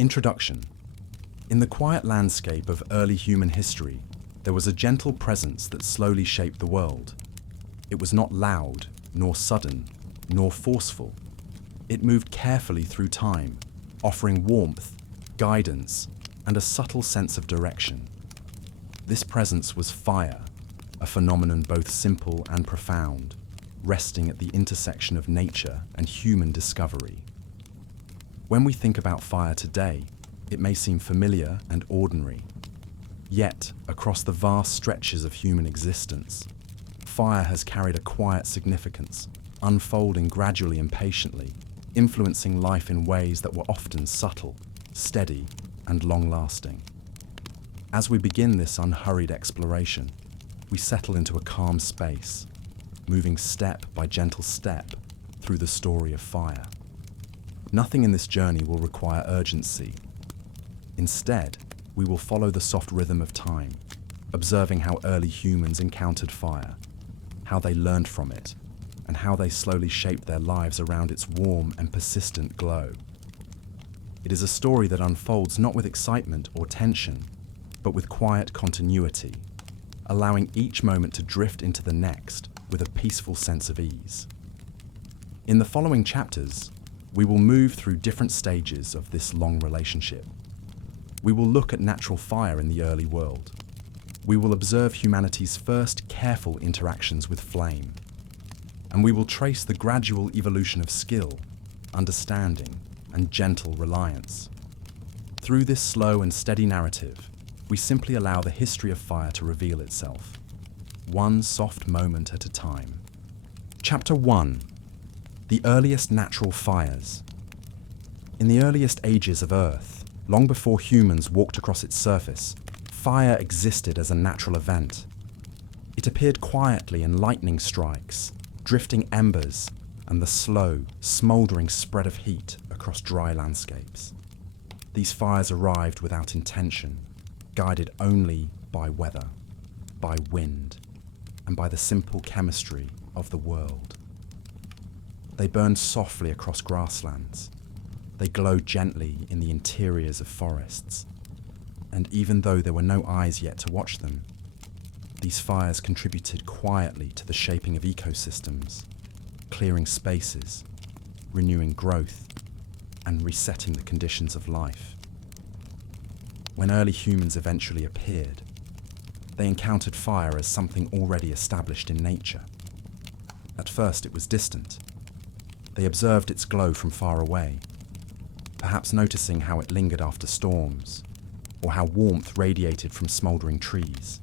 Introduction. In the quiet landscape of early human history, there was a gentle presence that slowly shaped the world. It was not loud, nor sudden, nor forceful. It moved carefully through time, offering warmth, guidance, and a subtle sense of direction. This presence was fire, a phenomenon both simple and profound, resting at the intersection of nature and human discovery. When we think about fire today, it may seem familiar and ordinary. Yet, across the vast stretches of human existence, fire has carried a quiet significance, unfolding gradually and patiently, influencing life in ways that were often subtle, steady, and long-lasting. As we begin this unhurried exploration, we settle into a calm space, moving step by gentle step through the story of fire. Nothing in this journey will require urgency. Instead, we will follow the soft rhythm of time, observing how early humans encountered fire, how they learned from it, and how they slowly shaped their lives around its warm and persistent glow. It is a story that unfolds not with excitement or tension, but with quiet continuity, allowing each moment to drift into the next with a peaceful sense of ease. In the following chapters, we will move through different stages of this long relationship. We will look at natural fire in the early world. We will observe humanity's first careful interactions with flame. And we will trace the gradual evolution of skill, understanding, and gentle reliance. Through this slow and steady narrative, we simply allow the history of fire to reveal itself, one soft moment at a time. Chapter 1. The earliest natural fires. In the earliest ages of Earth, long before humans walked across its surface, fire existed as a natural event. It appeared quietly in lightning strikes, drifting embers, and the slow, smouldering spread of heat across dry landscapes. These fires arrived without intention, guided only by weather, by wind, and by the simple chemistry of the world. They burned softly across grasslands. They glowed gently in the interiors of forests. And even though there were no eyes yet to watch them, these fires contributed quietly to the shaping of ecosystems, clearing spaces, renewing growth, and resetting the conditions of life. When early humans eventually appeared, they encountered fire as something already established in nature. At first it was distant. They observed its glow from far away, perhaps noticing how it lingered after storms, or how warmth radiated from smouldering trees.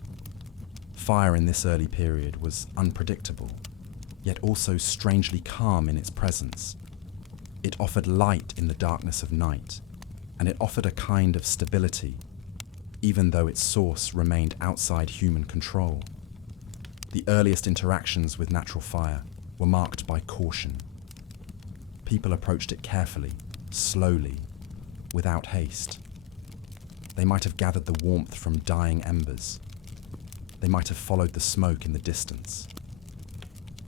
Fire in this early period was unpredictable, yet also strangely calm in its presence. It offered light in the darkness of night, and it offered a kind of stability, even though its source remained outside human control. The earliest interactions with natural fire were marked by caution. People approached it carefully, slowly, without haste. They might have gathered the warmth from dying embers. They might have followed the smoke in the distance.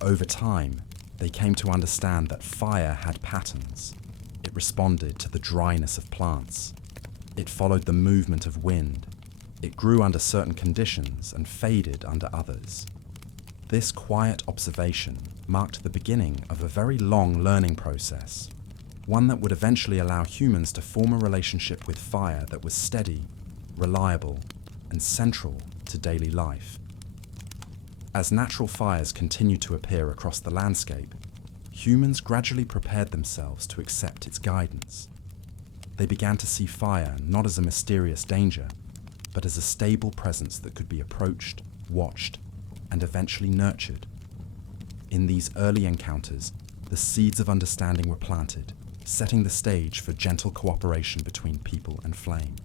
Over time, they came to understand that fire had patterns. It responded to the dryness of plants. It followed the movement of wind. It grew under certain conditions and faded under others. This quiet observation marked the beginning of a very long learning process, one that would eventually allow humans to form a relationship with fire that was steady, reliable, and central to daily life. As natural fires continued to appear across the landscape, humans gradually prepared themselves to accept its guidance. They began to see fire not as a mysterious danger, but as a stable presence that could be approached, watched, and eventually nurtured. In these early encounters, the seeds of understanding were planted, setting the stage for gentle cooperation between people and flame.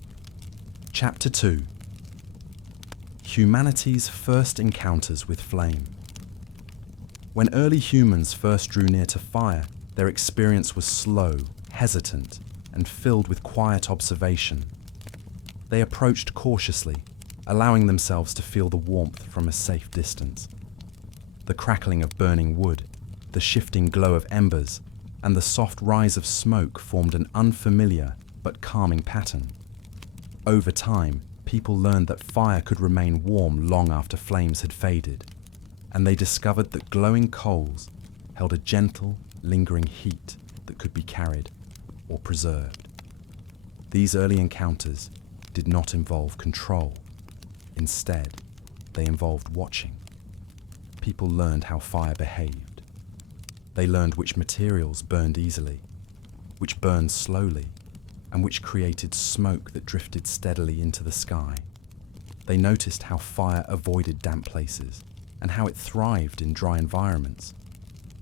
Chapter 2. Humanity's first encounters with flame. When early humans first drew near to fire, their experience was slow, hesitant, and filled with quiet observation. They approached cautiously, allowing themselves to feel the warmth from a safe distance. The crackling of burning wood, the shifting glow of embers, and the soft rise of smoke formed an unfamiliar but calming pattern. Over time, people learned that fire could remain warm long after flames had faded, and they discovered that glowing coals held a gentle, lingering heat that could be carried or preserved. These early encounters did not involve control. Instead, they involved watching. People learned how fire behaved. They learned which materials burned easily, which burned slowly, and which created smoke that drifted steadily into the sky. They noticed how fire avoided damp places and how it thrived in dry environments.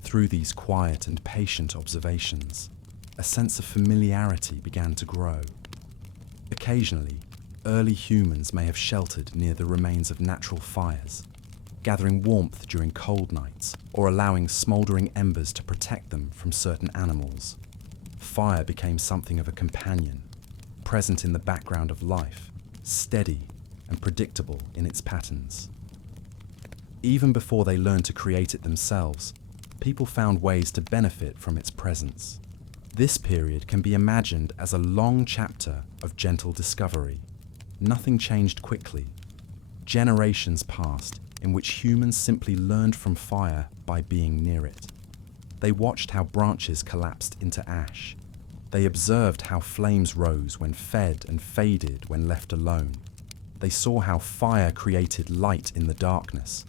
Through these quiet and patient observations, a sense of familiarity began to grow. Occasionally, early humans may have sheltered near the remains of natural fires, gathering warmth during cold nights or allowing smouldering embers to protect them from certain animals. Fire became something of a companion, present in the background of life, steady and predictable in its patterns. Even before they learned to create it themselves, people found ways to benefit from its presence. This period can be imagined as a long chapter of gentle discovery. Nothing changed quickly. Generations passed in which humans simply learned from fire by being near it. They watched how branches collapsed into ash. They observed how flames rose when fed and faded when left alone. They saw how fire created light in the darkness,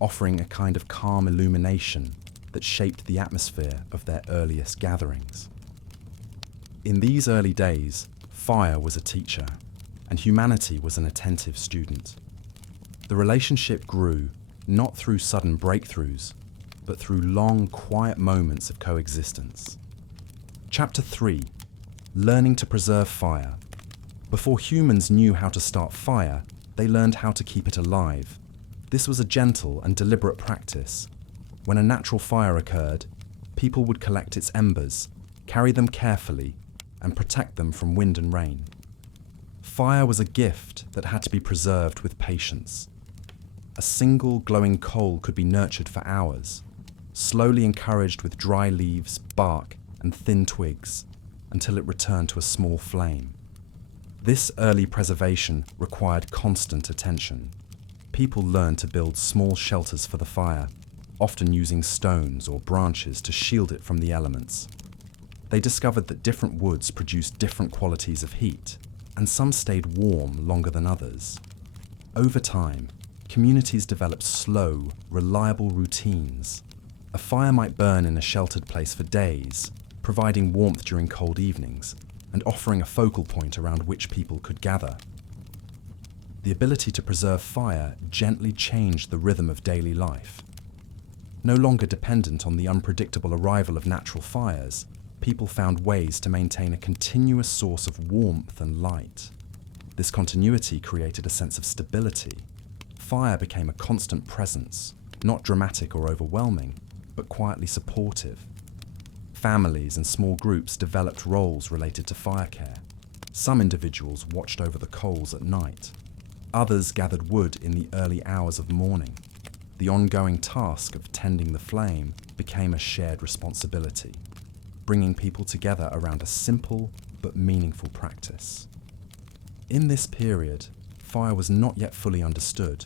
offering a kind of calm illumination that shaped the atmosphere of their earliest gatherings. In these early days, fire was a teacher, and humanity was an attentive student. The relationship grew not through sudden breakthroughs, but through long, quiet moments of coexistence. Chapter 3: Learning to Preserve Fire. Before humans knew how to start fire, they learned how to keep it alive. This was a gentle and deliberate practice. When a natural fire occurred, people would collect its embers, carry them carefully, and protect them from wind and rain. Fire was a gift that had to be preserved with patience. A single glowing coal could be nurtured for hours, slowly encouraged with dry leaves, bark, and thin twigs, until it returned to a small flame. This early preservation required constant attention. People learned to build small shelters for the fire, often using stones or branches to shield it from the elements. They discovered that different woods produced different qualities of heat, and some stayed warm longer than others. Over time, communities developed slow, reliable routines. A fire might burn in a sheltered place for days, providing warmth during cold evenings, and offering a focal point around which people could gather. The ability to preserve fire gently changed the rhythm of daily life. No longer dependent on the unpredictable arrival of natural fires, people found ways to maintain a continuous source of warmth and light. This continuity created a sense of stability. Fire became a constant presence, not dramatic or overwhelming, but quietly supportive. Families and small groups developed roles related to fire care. Some individuals watched over the coals at night. Others gathered wood in the early hours of morning. The ongoing task of tending the flame became a shared responsibility, bringing people together around a simple but meaningful practice. In this period, fire was not yet fully understood,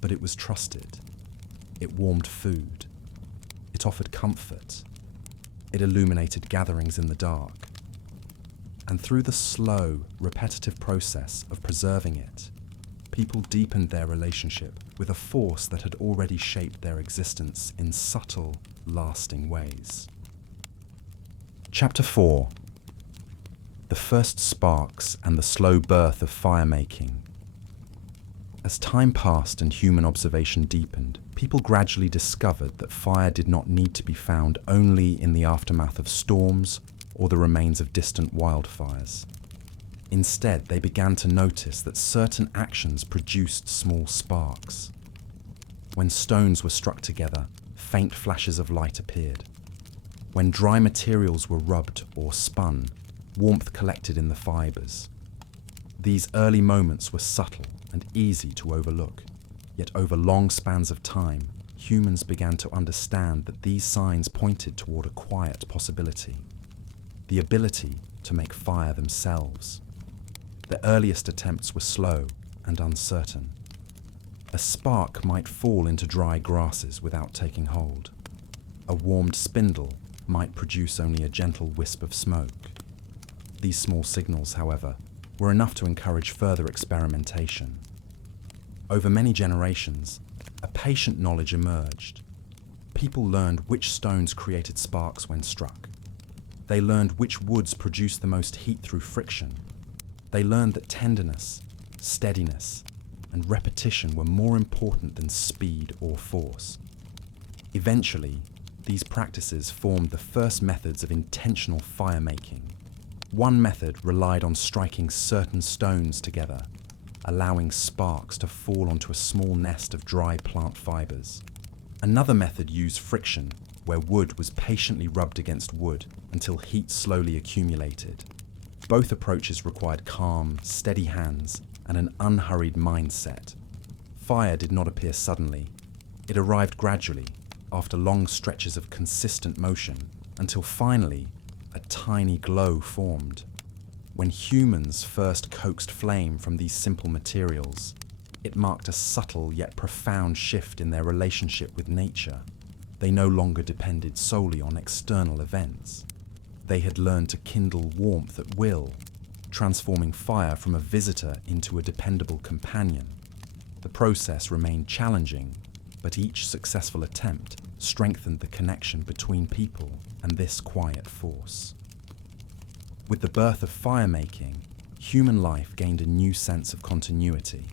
but it was trusted. It warmed food. It offered comfort. It illuminated gatherings in the dark. And through the slow, repetitive process of preserving it, people deepened their relationship with a force that had already shaped their existence in subtle, lasting ways. Chapter 4: The First Sparks and the Slow Birth of Fire-Making. As time passed and human observation deepened, people gradually discovered that fire did not need to be found only in the aftermath of storms or the remains of distant wildfires. Instead, they began to notice that certain actions produced small sparks. When stones were struck together, faint flashes of light appeared. When dry materials were rubbed or spun, warmth collected in the fibers. These early moments were subtle and easy to overlook, yet over long spans of time, humans began to understand that these signs pointed toward a quiet possibility: the ability to make fire themselves. The earliest attempts were slow and uncertain. A spark might fall into dry grasses without taking hold. A warmed spindle might produce only a gentle wisp of smoke. These small signals, however, were enough to encourage further experimentation. Over many generations, a patient knowledge emerged. People learned which stones created sparks when struck. They learned which woods produced the most heat through friction. They learned that tenderness, steadiness, and repetition were more important than speed or force. Eventually, these practices formed the first methods of intentional fire making. One method relied on striking certain stones together, allowing sparks to fall onto a small nest of dry plant fibers. Another method used friction, where wood was patiently rubbed against wood until heat slowly accumulated. Both approaches required calm, steady hands and an unhurried mindset. Fire did not appear suddenly. It arrived gradually, after long stretches of consistent motion, until finally a tiny glow formed. When humans first coaxed flame from these simple materials, it marked a subtle yet profound shift in their relationship with nature. They no longer depended solely on external events. They had learned to kindle warmth at will, transforming fire from a visitor into a dependable companion. The process remained challenging, but each successful attempt strengthened the connection between people and this quiet force. With the birth of fire-making, human life gained a new sense of continuity.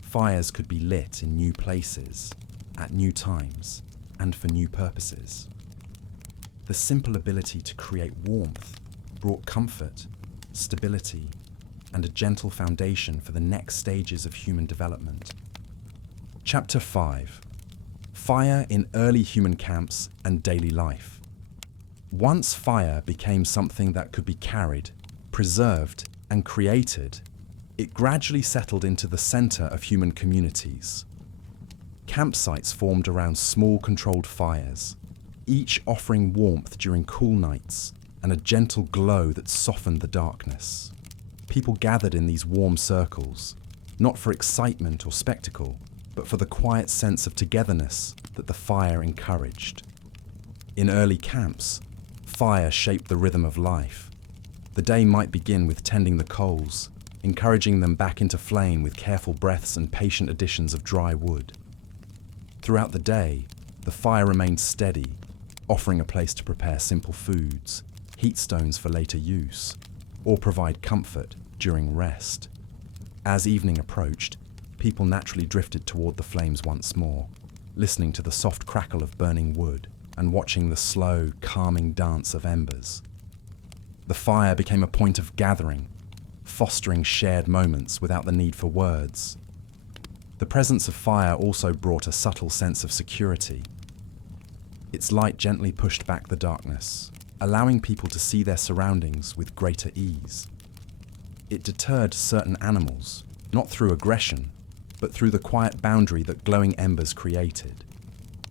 Fires could be lit in new places, at new times, and for new purposes. The simple ability to create warmth brought comfort, stability, and a gentle foundation for the next stages of human development. Chapter 5: Fire in Early Human Camps and Daily Life. Once fire became something that could be carried, preserved, and created, it gradually settled into the center of human communities. Campsites formed around small controlled fires, each offering warmth during cool nights and a gentle glow that softened the darkness. People gathered in these warm circles, not for excitement or spectacle, but for the quiet sense of togetherness that the fire encouraged. In early camps, fire shaped the rhythm of life. The day might begin with tending the coals, encouraging them back into flame with careful breaths and patient additions of dry wood. Throughout the day, the fire remained steady, offering a place to prepare simple foods, heat stones for later use, or provide comfort during rest. As evening approached, people naturally drifted toward the flames once more, listening to the soft crackle of burning wood and watching the slow, calming dance of embers. The fire became a point of gathering, fostering shared moments without the need for words. The presence of fire also brought a subtle sense of security. Its light gently pushed back the darkness, allowing people to see their surroundings with greater ease. It deterred certain animals, not through aggression, but through the quiet boundary that glowing embers created.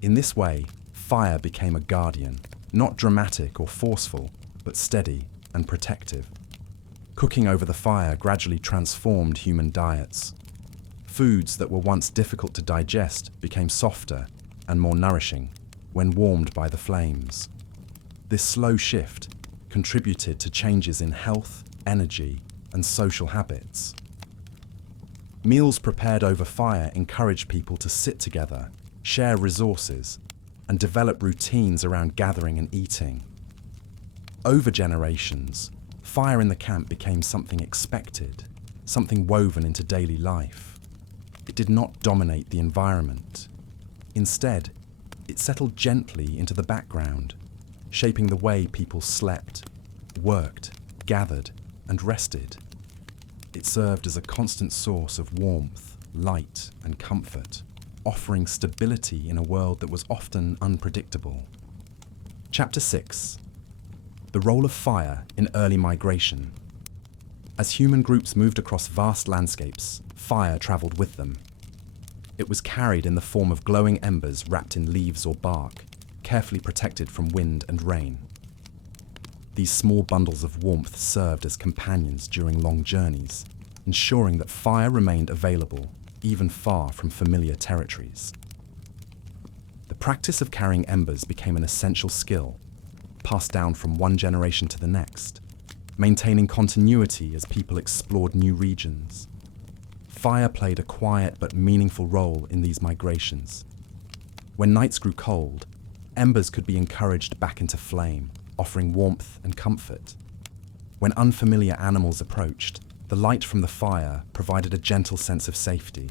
In this way, fire became a guardian, not dramatic or forceful, but steady and protective. Cooking over the fire gradually transformed human diets. Foods that were once difficult to digest became softer and more nourishing when warmed by the flames. This slow shift contributed to changes in health, energy, and social habits. Meals prepared over fire encouraged people to sit together, share resources, and develop routines around gathering and eating. Over generations, fire in the camp became something expected, something woven into daily life. It did not dominate the environment. Instead, it settled gently into the background, shaping the way people slept, worked, gathered, and rested. It served as a constant source of warmth, light, and comfort, offering stability in a world that was often unpredictable. Chapter 6: The Role of Fire in Early Migration. As human groups moved across vast landscapes, fire traveled with them. It was carried in the form of glowing embers wrapped in leaves or bark, carefully protected from wind and rain. These small bundles of warmth served as companions during long journeys, ensuring that fire remained available even far from familiar territories. The practice of carrying embers became an essential skill, passed down from one generation to the next, maintaining continuity as people explored new regions. Fire played a quiet but meaningful role in these migrations. When nights grew cold, embers could be encouraged back into flame, offering warmth and comfort. When unfamiliar animals approached, the light from the fire provided a gentle sense of safety.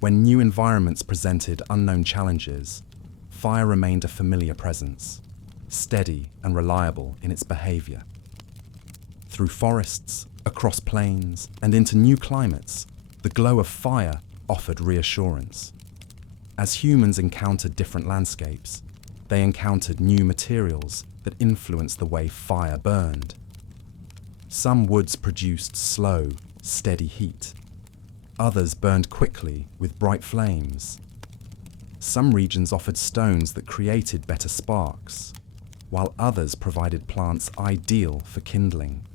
When new environments presented unknown challenges, fire remained a familiar presence, steady and reliable in its behavior. Through forests, across plains, and into new climates, the glow of fire offered reassurance. As humans encountered different landscapes, they encountered new materials that influenced the way fire burned. Some woods produced slow, steady heat. Others burned quickly with bright flames. Some regions offered stones that created better sparks, while others provided plants ideal for kindling.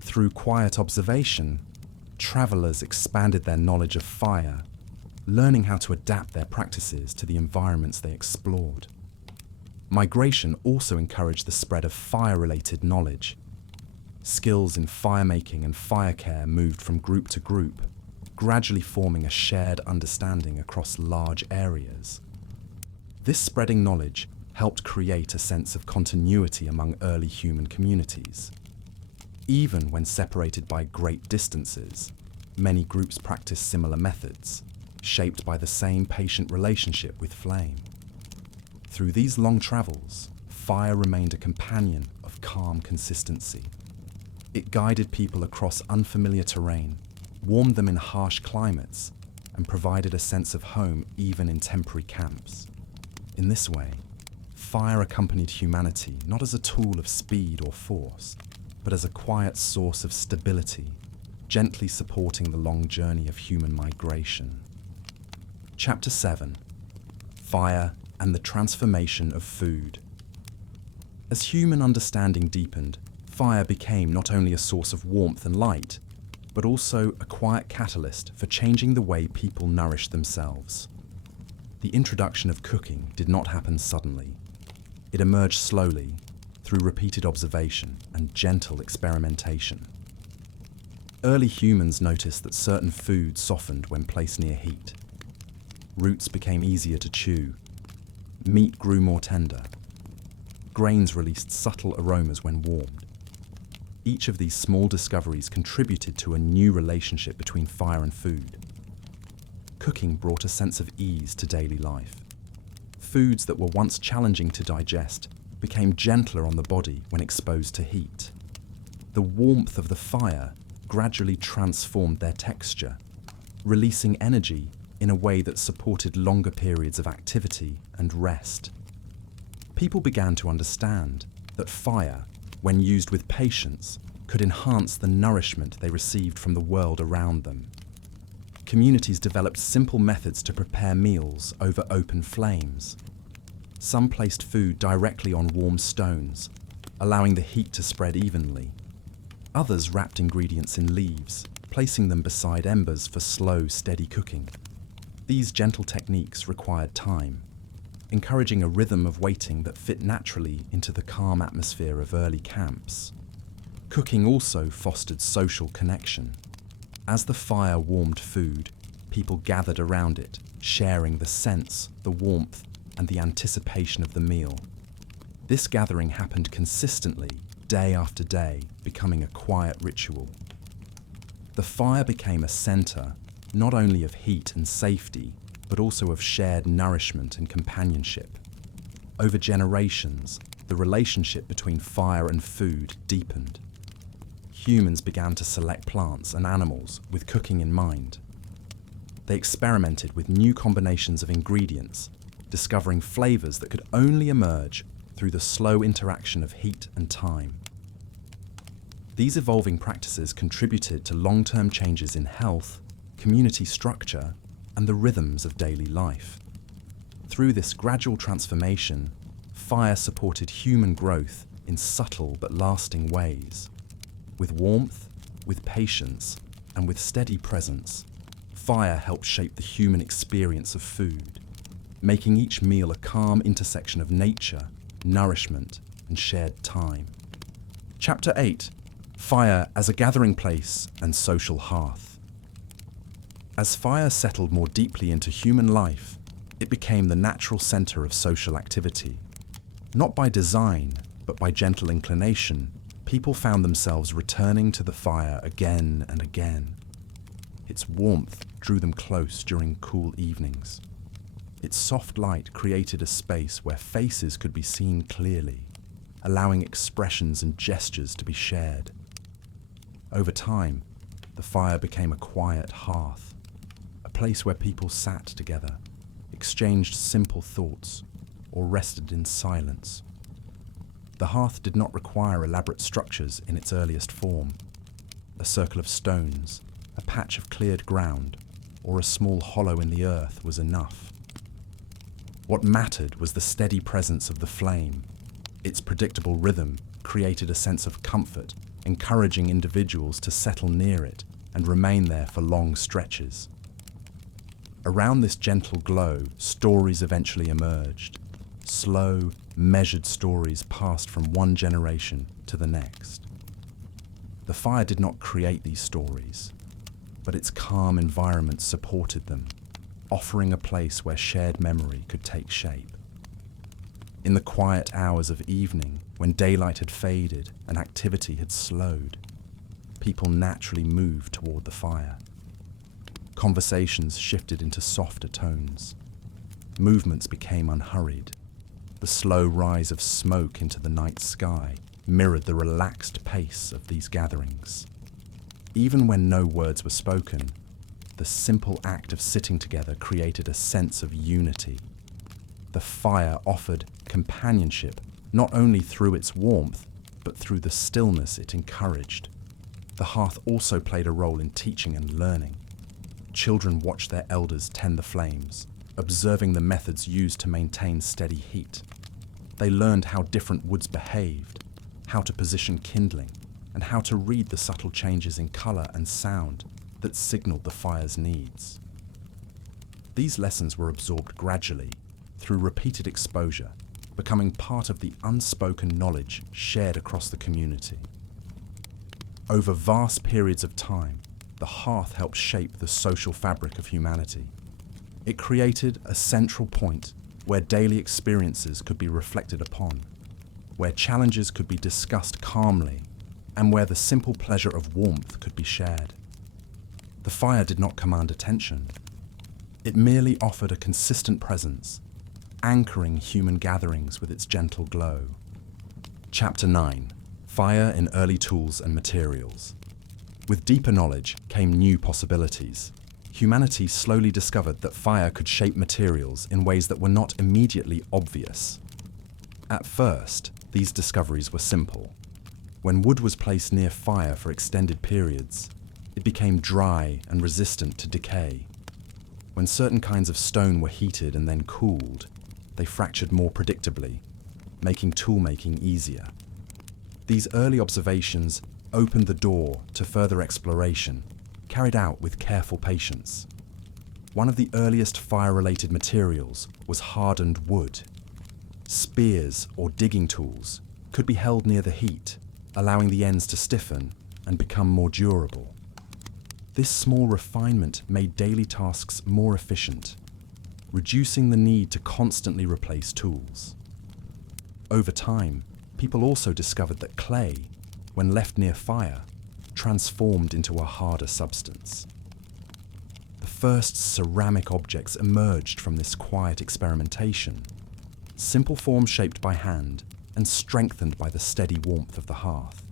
Through quiet observation, travelers expanded their knowledge of fire, learning how to adapt their practices to the environments they explored. Migration also encouraged the spread of fire-related knowledge. Skills in firemaking and fire care moved from group to group, gradually forming a shared understanding across large areas. This spreading knowledge helped create a sense of continuity among early human communities. Even when separated by great distances, many groups practiced similar methods, shaped by the same patient relationship with flame. Through these long travels, fire remained a companion of calm consistency. It guided people across unfamiliar terrain, warmed them in harsh climates, and provided a sense of home even in temporary camps. In this way, fire accompanied humanity not as a tool of speed or force, but as a quiet source of stability, gently supporting the long journey of human migration. Chapter 7: Fire and the Transformation of Food. As human understanding deepened, fire became not only a source of warmth and light, but also a quiet catalyst for changing the way people nourished themselves. The introduction of cooking did not happen suddenly. It emerged slowly, through repeated observation and gentle experimentation. Early humans noticed that certain foods softened when placed near heat. Roots became easier to chew. Meat grew more tender. Grains released subtle aromas when warmed. Each of these small discoveries contributed to a new relationship between fire and food. Cooking brought a sense of ease to daily life. Foods that were once challenging to digest became gentler on the body when exposed to heat. The warmth of the fire gradually transformed their texture, releasing energy in a way that supported longer periods of activity and rest. People began to understand that fire, when used with patience, could enhance the nourishment they received from the world around them. Communities developed simple methods to prepare meals over open flames. Some placed food directly on warm stones, allowing the heat to spread evenly. Others wrapped ingredients in leaves, placing them beside embers for slow, steady cooking. These gentle techniques required time, encouraging a rhythm of waiting that fit naturally into the calm atmosphere of early camps. Cooking also fostered social connection. As the fire warmed food, people gathered around it, sharing the scents, the warmth, and the anticipation of the meal. This gathering happened consistently, day after day, becoming a quiet ritual. The fire became a center not only of heat and safety, but also of shared nourishment and companionship. Over generations, the relationship between fire and food deepened. Humans began to select plants and animals with cooking in mind. They experimented with new combinations of ingredients, discovering flavors that could only emerge through the slow interaction of heat and time. These evolving practices contributed to long-term changes in health, community structure, and the rhythms of daily life. Through this gradual transformation, fire supported human growth in subtle but lasting ways. With warmth, with patience, and with steady presence, fire helps shape the human experience of food, making each meal a calm intersection of nature, nourishment, and shared time. Chapter 8: Fire as a gathering place and social hearth. As fire settled more deeply into human life, it became the natural center of social activity. Not by design, but by gentle inclination, people found themselves returning to the fire again and again. Its warmth drew them close during cool evenings. Its soft light created a space where faces could be seen clearly, allowing expressions and gestures to be shared. Over time, the fire became a quiet hearth, a place where people sat together, exchanged simple thoughts, or rested in silence. The hearth did not require elaborate structures in its earliest form. A circle of stones, a patch of cleared ground, or a small hollow in the earth was enough. What mattered was the steady presence of the flame. Its predictable rhythm created a sense of comfort, encouraging individuals to settle near it and remain there for long stretches. Around this gentle glow, stories eventually emerged. Slow, measured stories passed from one generation to the next. The fire did not create these stories, but its calm environment supported them, offering a place where shared memory could take shape. In the quiet hours of evening, when daylight had faded and activity had slowed, people naturally moved toward the fire. Conversations shifted into softer tones. Movements became unhurried. The slow rise of smoke into the night sky mirrored the relaxed pace of these gatherings. Even when no words were spoken, the simple act of sitting together created a sense of unity. The fire offered companionship not only through its warmth, but through the stillness it encouraged. The hearth also played a role in teaching and learning. Children watched their elders tend the flames, observing the methods used to maintain steady heat. They learned how different woods behaved, how to position kindling, and how to read the subtle changes in color and sound that signaled the fire's needs. These lessons were absorbed gradually, through repeated exposure, becoming part of the unspoken knowledge shared across the community. Over vast periods of time, the hearth helped shape the social fabric of humanity. It created a central point where daily experiences could be reflected upon, where challenges could be discussed calmly, and where the simple pleasure of warmth could be shared. The fire did not command attention. It merely offered a consistent presence, anchoring human gatherings with its gentle glow. Chapter 9: Fire in Early Tools and Materials. With deeper knowledge came new possibilities. Humanity slowly discovered that fire could shape materials in ways that were not immediately obvious. At first, these discoveries were simple. When wood was placed near fire for extended periods, it became dry and resistant to decay. When certain kinds of stone were heated and then cooled, they fractured more predictably, making toolmaking easier. These early observations opened the door to further exploration, carried out with careful patience. One of the earliest fire-related materials was hardened wood. Spears or digging tools could be held near the heat, allowing the ends to stiffen and become more durable. This small refinement made daily tasks more efficient, reducing the need to constantly replace tools. Over time, people also discovered that clay, when left near fire, transformed into a harder substance. The first ceramic objects emerged from this quiet experimentation, simple forms shaped by hand and strengthened by the steady warmth of the hearth.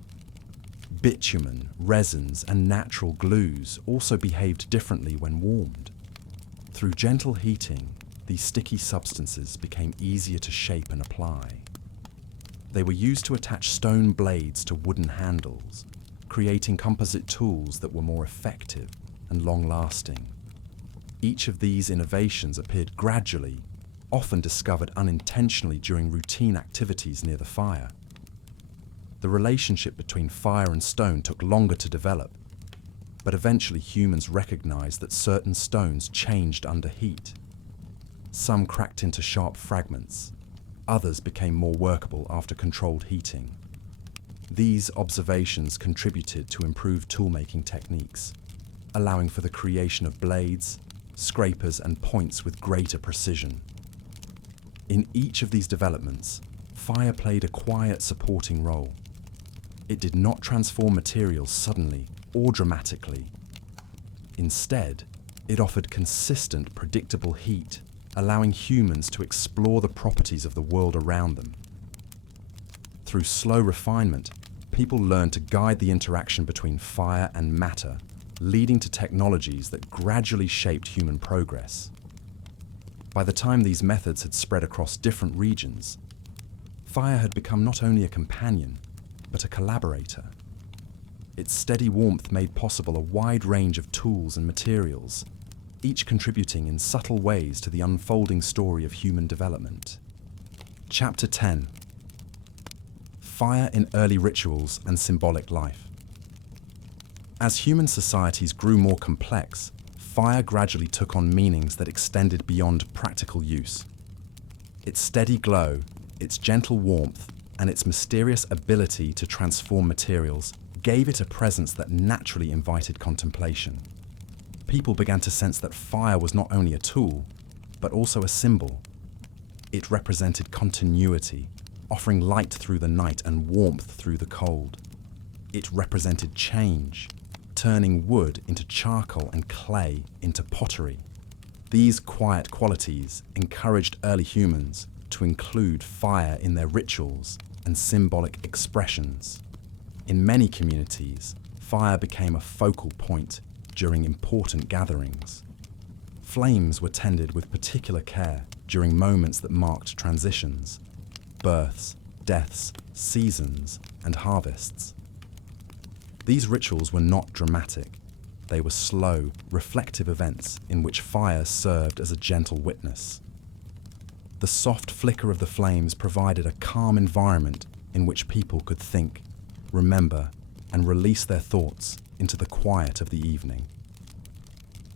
Bitumen, resins, and natural glues also behaved differently when warmed. Through gentle heating, these sticky substances became easier to shape and apply. They were used to attach stone blades to wooden handles, creating composite tools that were more effective and long-lasting. Each of these innovations appeared gradually, often discovered unintentionally during routine activities near the fire. The relationship between fire and stone took longer to develop, but eventually humans recognized that certain stones changed under heat. Some cracked into sharp fragments, others became more workable after controlled heating. These observations contributed to improved toolmaking techniques, allowing for the creation of blades, scrapers, and points with greater precision. In each of these developments, fire played a quiet supporting role. It did not transform materials suddenly or dramatically. Instead, it offered consistent, predictable heat, allowing humans to explore the properties of the world around them. Through slow refinement, people learned to guide the interaction between fire and matter, leading to technologies that gradually shaped human progress. By the time these methods had spread across different regions, fire had become not only a companion, but a collaborator. Its steady warmth made possible a wide range of tools and materials, each contributing in subtle ways to the unfolding story of human development. Chapter 10: Fire in Early Rituals and Symbolic Life. As human societies grew more complex, fire gradually took on meanings that extended beyond practical use. Its steady glow, its gentle warmth, and its mysterious ability to transform materials gave it a presence that naturally invited contemplation. People began to sense that fire was not only a tool, but also a symbol. It represented continuity, offering light through the night and warmth through the cold. It represented change, turning wood into charcoal and clay into pottery. These quiet qualities encouraged early humans to include fire in their rituals and symbolic expressions. In many communities, fire became a focal point during important gatherings. Flames were tended with particular care during moments that marked transitions, births, deaths, seasons, and harvests. These rituals were not dramatic. They were slow, reflective events in which fire served as a gentle witness. The soft flicker of the flames provided a calm environment in which people could think, remember, and release their thoughts into the quiet of the evening.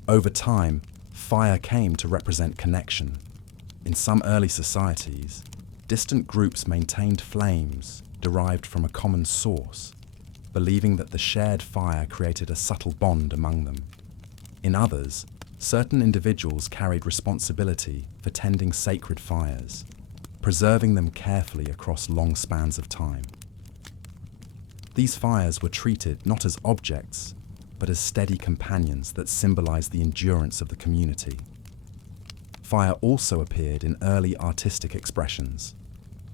Over time, fire came to represent connection. In some early societies, distant groups maintained flames derived from a common source, believing that the shared fire created a subtle bond among them. In others, certain individuals carried responsibility for tending sacred fires, preserving them carefully across long spans of time. These fires were treated not as objects, but as steady companions that symbolized the endurance of the community. Fire also appeared in early artistic expressions.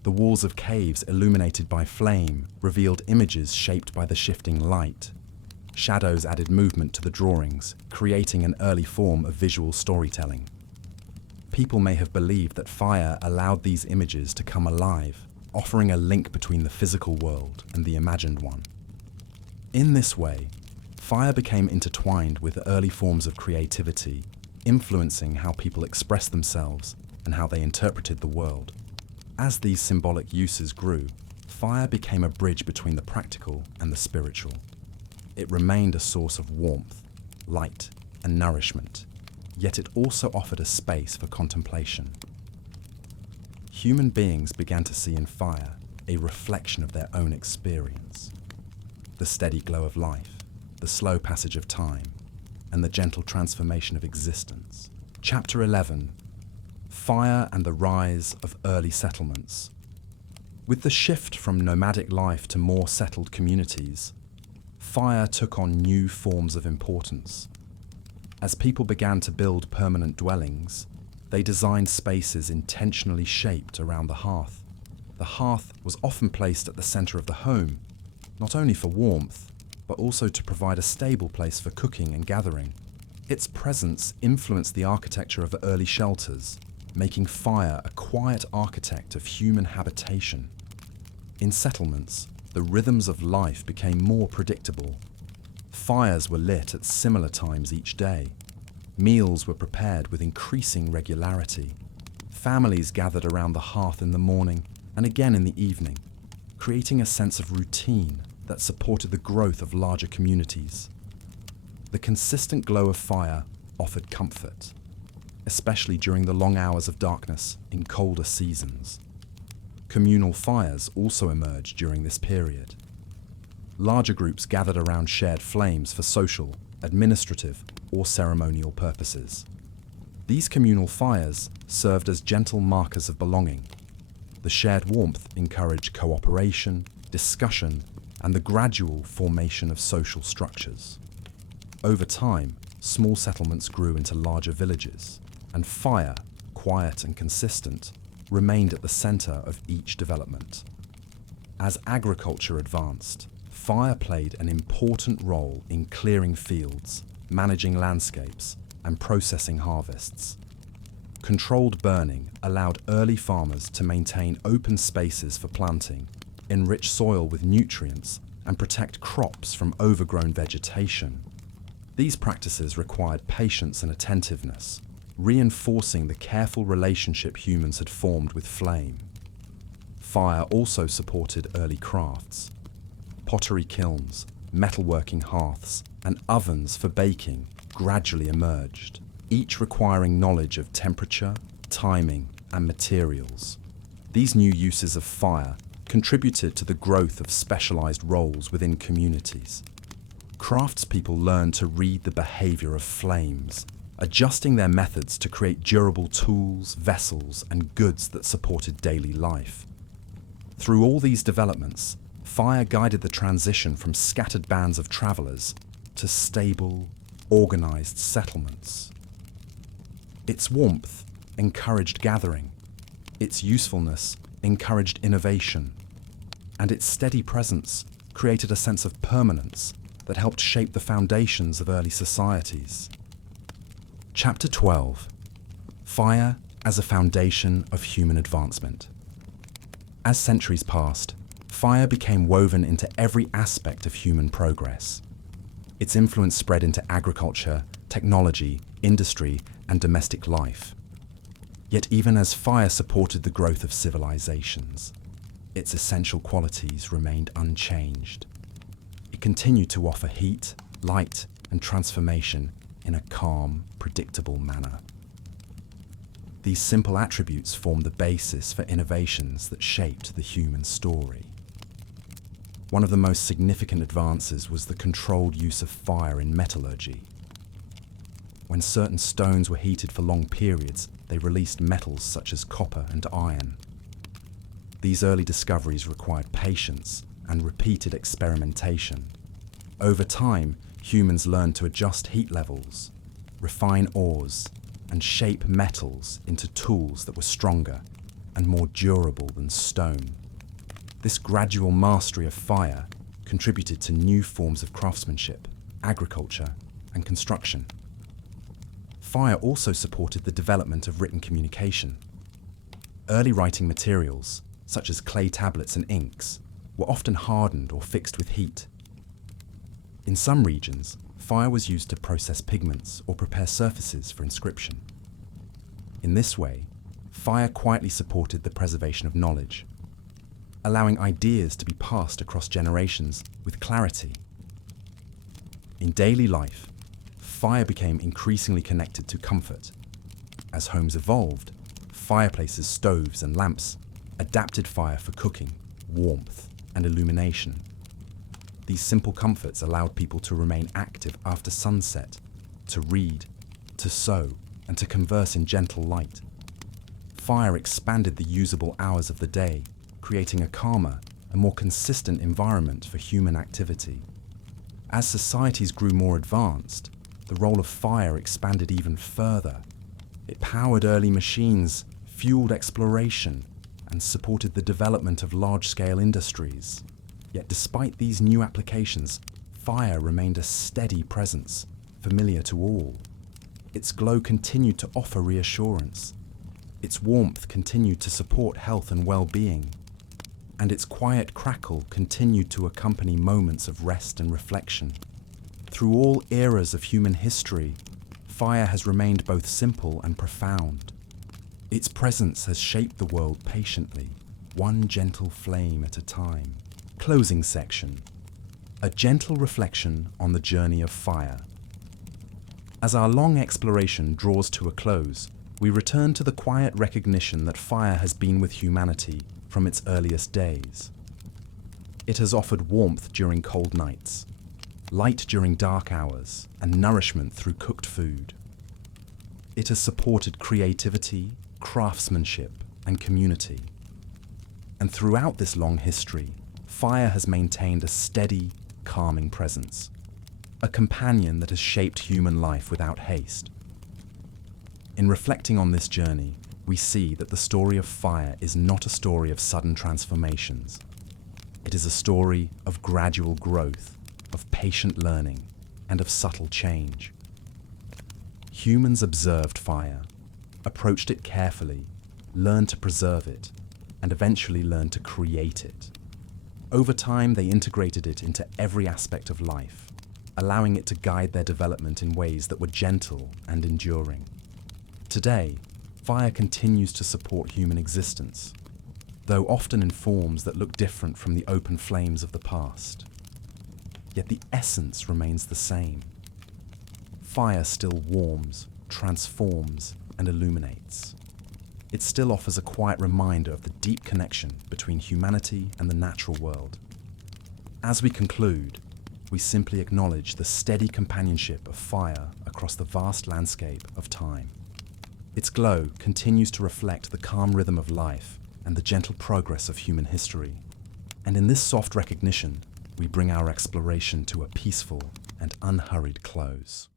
The walls of caves illuminated by flame revealed images shaped by the shifting light. Shadows added movement to the drawings, creating an early form of visual storytelling. People may have believed that fire allowed these images to come alive, offering a link between the physical world and the imagined one. In this way, fire became intertwined with early forms of creativity, influencing how people expressed themselves and how they interpreted the world. As these symbolic uses grew, fire became a bridge between the practical and the spiritual. It remained a source of warmth, light, and nourishment, yet it also offered a space for contemplation. Human beings began to see in fire a reflection of their own experience. The steady glow of life, the slow passage of time, and the gentle transformation of existence. Chapter 11: Fire and the Rise of Early Settlements. With the shift from nomadic life to more settled communities, fire took on new forms of importance. As people began to build permanent dwellings, they designed spaces intentionally shaped around the hearth. The hearth was often placed at the center of the home, not only for warmth, but also to provide a stable place for cooking and gathering. Its presence influenced the architecture of early shelters, making fire a quiet architect of human habitation. In settlements, the rhythms of life became more predictable. Fires were lit at similar times each day. Meals were prepared with increasing regularity. Families gathered around the hearth in the morning and again in the evening. creating a sense of routine that supported the growth of larger communities. The consistent glow of fire offered comfort, especially during the long hours of darkness in colder seasons. Communal fires also emerged during this period. Larger groups gathered around shared flames for social, administrative, or ceremonial purposes. These communal fires served as gentle markers of belonging. The shared warmth encouraged cooperation, discussion, and the gradual formation of social structures. Over time, small settlements grew into larger villages, and fire, quiet and consistent, remained at the center of each development. As agriculture advanced, fire played an important role in clearing fields, managing landscapes, and processing harvests. Controlled burning allowed early farmers to maintain open spaces for planting, enrich soil with nutrients, and protect crops from overgrown vegetation. These practices required patience and attentiveness, reinforcing the careful relationship humans had formed with flame. Fire also supported early crafts. Pottery kilns, metalworking hearths, and ovens for baking gradually emerged, each requiring knowledge of temperature, timing, and materials. These new uses of fire contributed to the growth of specialized roles within communities. Craftspeople learned to read the behavior of flames, adjusting their methods to create durable tools, vessels, and goods that supported daily life. Through all these developments, fire guided the transition from scattered bands of travelers to stable, organized settlements. Its warmth encouraged gathering, its usefulness encouraged innovation, and its steady presence created a sense of permanence that helped shape the foundations of early societies. Chapter 12: Fire as a Foundation of Human Advancement. As centuries passed, fire became woven into every aspect of human progress. Its influence spread into agriculture, technology, industry, and domestic life. Yet even as fire supported the growth of civilizations, its essential qualities remained unchanged. It continued to offer heat, light, and transformation in a calm, predictable manner. These simple attributes formed the basis for innovations that shaped the human story. One of the most significant advances was the controlled use of fire in metallurgy. When certain stones were heated for long periods, they released metals such as copper and iron. These early discoveries required patience and repeated experimentation. Over time, humans learned to adjust heat levels, refine ores, and shape metals into tools that were stronger and more durable than stone. This gradual mastery of fire contributed to new forms of craftsmanship, agriculture, and construction. Fire also supported the development of written communication. Early writing materials, such as clay tablets and inks, were often hardened or fixed with heat. In some regions, fire was used to process pigments or prepare surfaces for inscription. In this way, fire quietly supported the preservation of knowledge, allowing ideas to be passed across generations with clarity. In daily life, fire became increasingly connected to comfort. As homes evolved, fireplaces, stoves, and lamps adapted fire for cooking, warmth, and illumination. These simple comforts allowed people to remain active after sunset, to read, to sew, and to converse in gentle light. Fire expanded the usable hours of the day, creating a calmer and more consistent environment for human activity. As societies grew more advanced, the role of fire expanded even further. It powered early machines, fueled exploration, and supported the development of large-scale industries. Yet despite these new applications, fire remained a steady presence, familiar to all. Its glow continued to offer reassurance. Its warmth continued to support health and well-being. And its quiet crackle continued to accompany moments of rest and reflection. Through all eras of human history, fire has remained both simple and profound. Its presence has shaped the world patiently, one gentle flame at a time. Closing section. A gentle reflection on the journey of fire. As our long exploration draws to a close, we return to the quiet recognition that fire has been with humanity from its earliest days. It has offered warmth during cold nights, light during dark hours, and nourishment through cooked food. It has supported creativity, craftsmanship, and community. And throughout this long history, fire has maintained a steady, calming presence, a companion that has shaped human life without haste. In reflecting on this journey, we see that the story of fire is not a story of sudden transformations. It is a story of gradual growth, of patient learning, and of subtle change. Humans observed fire, approached it carefully, learned to preserve it, and eventually learned to create it. Over time, they integrated it into every aspect of life, allowing it to guide their development in ways that were gentle and enduring. Today, fire continues to support human existence, though often in forms that look different from the open flames of the past. Yet the essence remains the same. Fire still warms, transforms, and illuminates. It still offers a quiet reminder of the deep connection between humanity and the natural world. As we conclude, we simply acknowledge the steady companionship of fire across the vast landscape of time. Its glow continues to reflect the calm rhythm of life and the gentle progress of human history. And in this soft recognition, we bring our exploration to a peaceful and unhurried close.